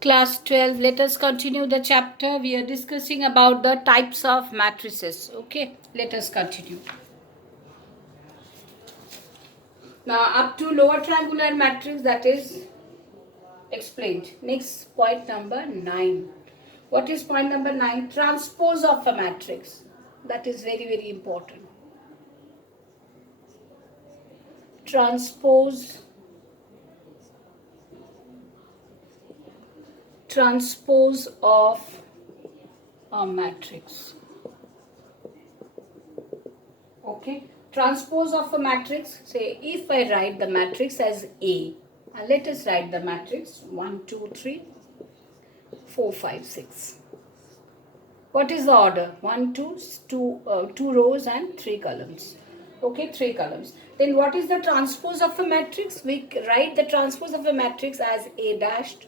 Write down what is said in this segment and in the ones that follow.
Class 12, let us continue the chapter. We are discussing about the types of matrices. Okay, let us continue. Now, up to lower triangular matrix, that is explained. Next, point number 9. What is point number 9? Transpose of a matrix. That is very, very important. Transpose of a matrix. Okay, transpose of a matrix. Say if I write the matrix as A, let us write the matrix 1, 2, 3, 4, 5, 6. What is the order? 1, 2, 2 rows and 3 columns. Okay, 3 columns. Then what is the transpose of a matrix? We write the transpose of a matrix as A dashed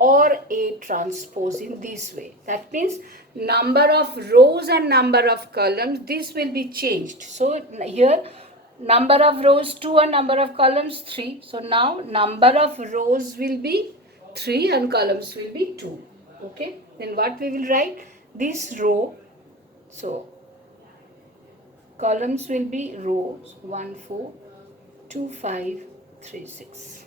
or A transpose in this way. That means number of rows and number of columns, this will be changed. So here number of rows 2 and number of columns 3. So now number of rows will be 3 and columns will be 2. Okay, then what we will write? This row, so columns will be rows 1, 4, 2, 5, 3, 6.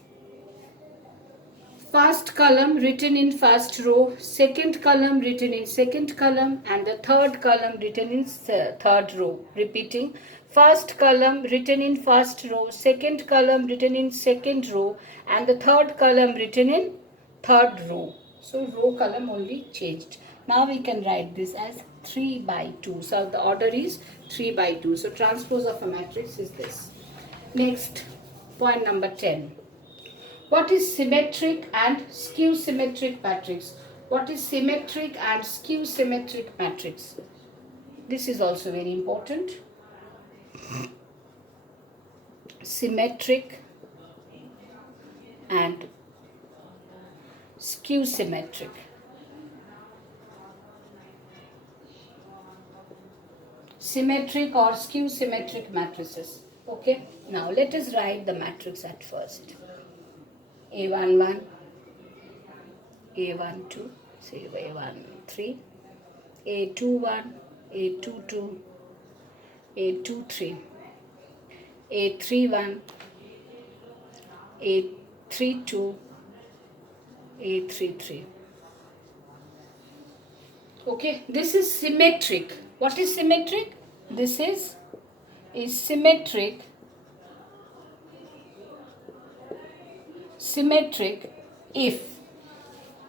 First column written in first row, second column written in second column, and the third column written in third row. Repeating, first column written in first row, second column written in second row, and the third column written in third row. So row column only changed. Now we can write this as 3 by 2. So the order is 3 by 2. So transpose of a matrix is this. Next, point number 10. What is symmetric and skew symmetric matrix? What is symmetric and skew symmetric matrix? This is also very important. Symmetric and skew symmetric. Symmetric or skew symmetric matrices. Okay, now let us write the matrix at first. A11, A12, say A13, A21, A22, A23, A31, A32, A33. Okay, this is symmetric. What is symmetric? This is symmetric if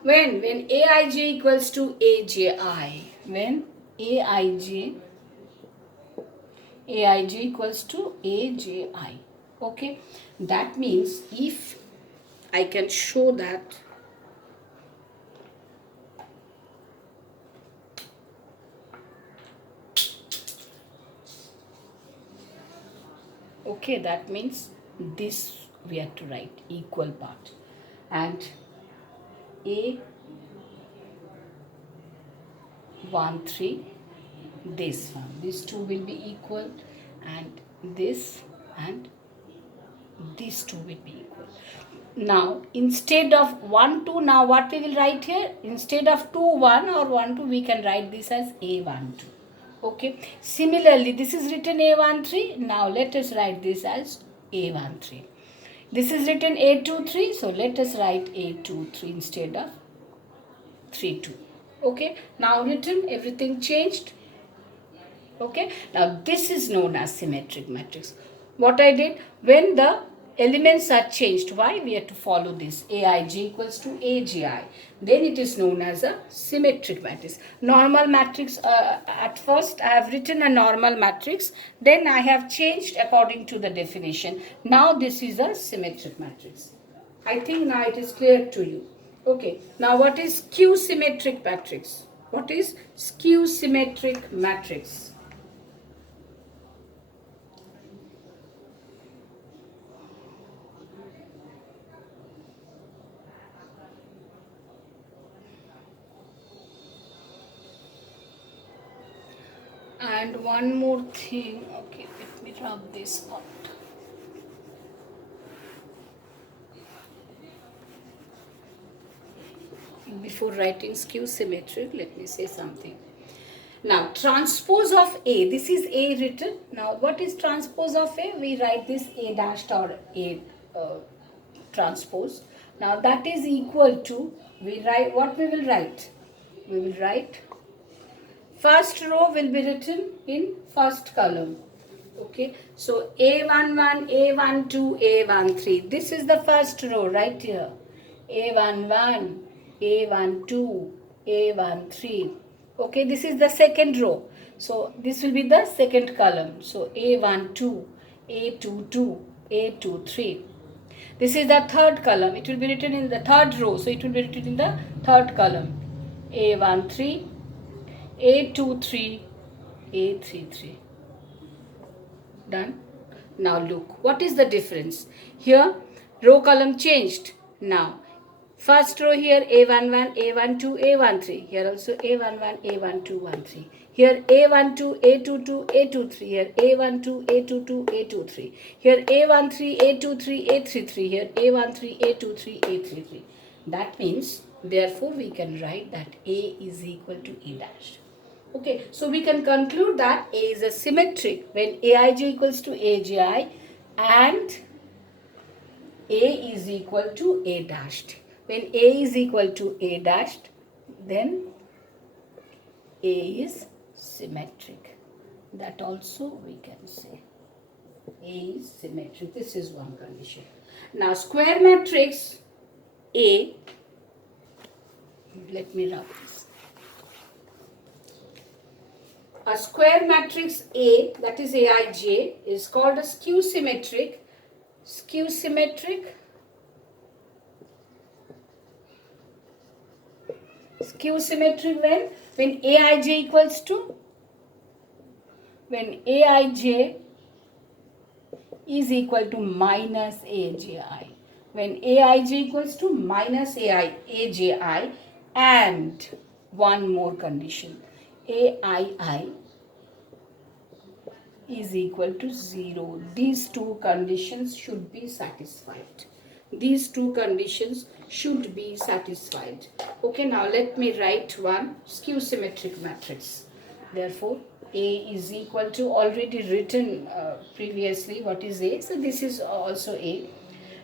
when Aij equals to Aj, when Aij equals to Aj. Okay, that means if I can show that okay, that means this we have to write equal part, and A13, this one, these two will be equal, and this and these two will be equal. Now instead of 1 2, now what we will write here? Instead of 2 1 or 1 2, we can write this as A12. Okay, similarly this is written A13. Now let us write this as A13. This is written A23, so let us write A23 instead of 32. Okay, now written, everything changed. Okay, now this is known as symmetric matrix. What I did, when the elements are changed, why we have to follow this? Aij equals to Aj. Then it is known as a symmetric matrix. Normal matrix, at first I have written a normal matrix, then I have changed according to the definition. Now this is a symmetric matrix. I think now it is clear to you. Okay, now what is skew symmetric matrix? What is skew symmetric matrix? And one more thing, okay, let me rub this out. before writing skew symmetric, let me say something. Now, transpose of A, this is A written. Now, what is transpose of A? We write this A dashed or A transpose. Now, that is equal to, we write, what we will write? We will write, first row will be written in first column. Okay, so A11, A12, A13. This is the first row right here. A11, A12, A13. Okay, this is the second row. So this will be the second column. So A12, A22, A23. This is the third column. It will be written in the third row. So it will be written in the third column. A13, A23, A33. Done. Now look, what is the difference? Here, row column changed. Now, first row here A11, A12, A13. Here also A11, A12, A13. Here A12, A22, A23. Here A12, A22, A23. Here A13, A23, A33. Here A13, A23, A33. That means, therefore, we can write that A is equal to A dash. Okay, so we can conclude that A is a symmetric when Aij equals to Aj and A is equal to A dashed. When A is equal to A dashed, then A is symmetric. That also we can say. A is symmetric. This is one condition. Now square matrix A, let me rub this. A square matrix A, that is Aij, is called a skew symmetric. Skew symmetric. Skew symmetric when Aij equals to, when Aij is equal to minus Aj. When Aij equals to minus Aj and one more condition. Aii is equal to 0. These two conditions should be satisfied. These two conditions should be satisfied. Okay, now let me write one skew symmetric matrix. Therefore, A is equal to, already written previously what is A. So this is also A.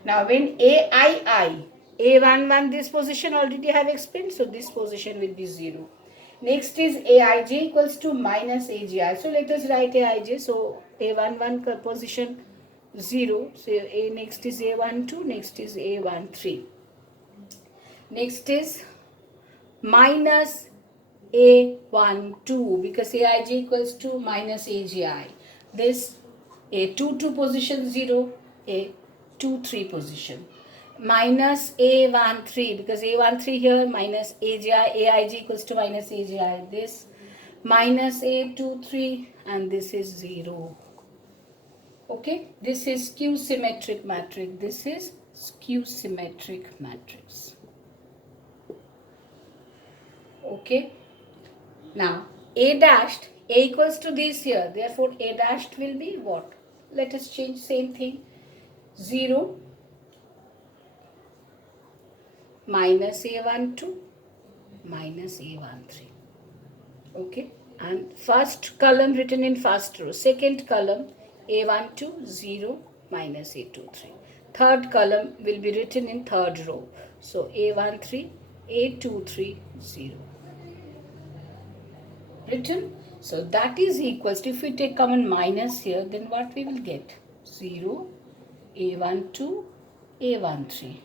Now when Aii, A11, this position already have explained. So this position will be 0. Next is Aij equals to minus Aj. So let us write Aij. So A11 position 0. So A next is A12. Next is A13. Next is minus A12 because Aij equals to minus Aj. This A22 position 0. A23 position. Minus A13 because A13 here minus Aij equals to minus Aj. This minus A23 and this is 0. Okay, this is skew symmetric matrix. This is skew symmetric matrix. Okay, now A dashed, A equals to this here. Therefore, A dashed will be what? Let us change same thing. 0 minus A12 minus A13. Okay, and first column written in first row. Second column A12 0 minus A23. Third column will be written in third row. So A13 A23 0. Written. So that is equals to, if we take common minus here, then what we will get? 0 A12 A13.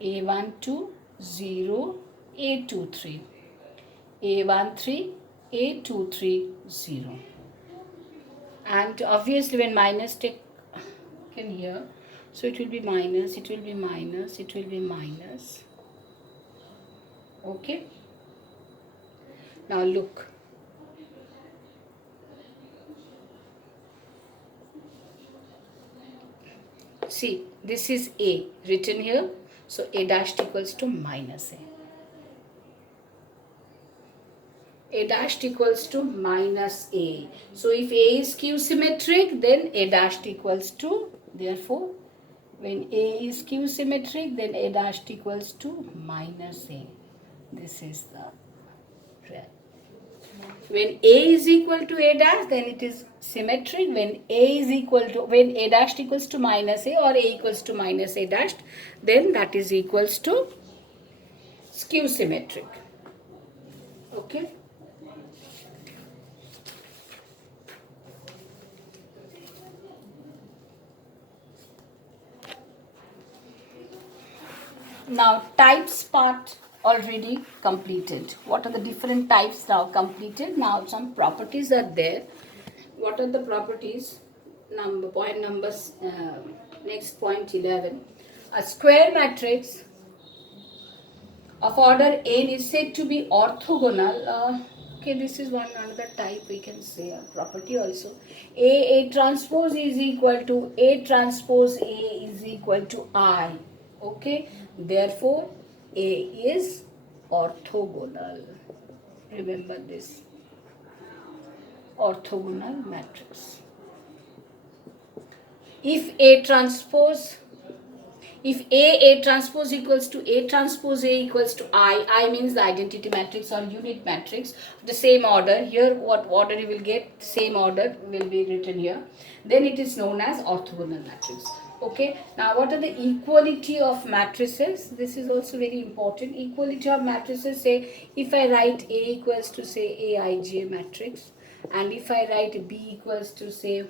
A12 0 A23. A13 A23 0. And obviously when minus take in here, so it will be minus, it will be minus, it will be minus. Okay. Now look. See, this is A written here. So A dashed equals to minus A. A dashed equals to minus A. So if A is skew symmetric, then A dashed equals to, therefore, when A is skew symmetric, then A dashed equals to minus A. This is the real. When A is equal to A dash, then it is symmetric. When A dash equals to minus A, or A equals to minus A dash, then that is equals to skew symmetric. Okay. Now types part already completed. What are the different types now completed? Now some properties are there. What are the properties? Next point 11. A square matrix of order n is said to be orthogonal. Okay, this is another type, we can say a property also. A transpose is equal to A transpose A is equal to I. Okay, therefore A is orthogonal. Remember this, orthogonal matrix. If A transpose equals to A transpose A equals to I means the identity matrix or unit matrix, the same order. Here what order you will get, same order will be written here. Then it is known as orthogonal matrix. Okay, now what are the equality of matrices? This is also very important. Equality of matrices, say if I write A equals to say Aij matrix, and if I write B equals to say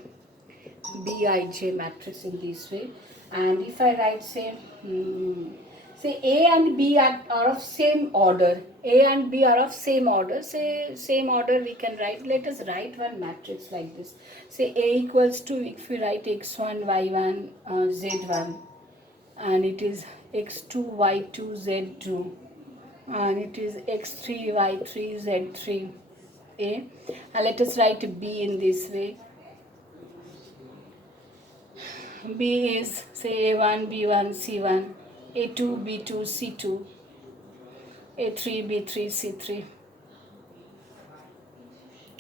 Bij matrix in this way, and if I write say A and B are of same order, A and B are of same order, say same order we can write. Let us write one matrix like this. Say A equals to, if we write x1 y1 z1, and it is x2 y2 z2, and it is x3 y3 z3 A, and let us write B in this way. B is say A1, B1, C1, A2, B2, C2, A3, B3, C3.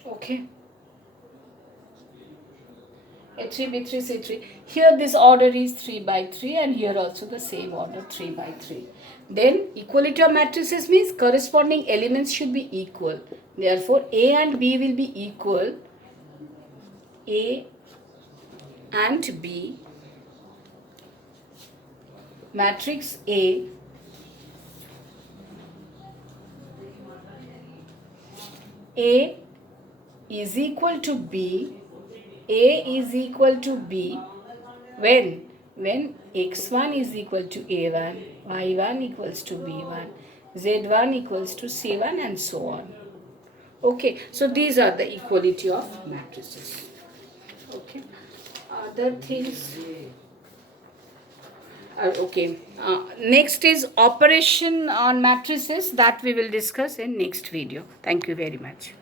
Okay. A3, B3, C3. Here this order is 3 by 3, and here also the same order 3 by 3. Then equality of matrices means corresponding elements should be equal. Therefore A and B will be equal. A and B, matrix A is equal to B, A is equal to B when x1 is equal to A1, y1 equals to B1, z1 equals to C1, and so on. Okay, so these are the equality of matrices. Okay, other things. Okay, next is operation on matrices, that we will discuss in next video. Thank you very much.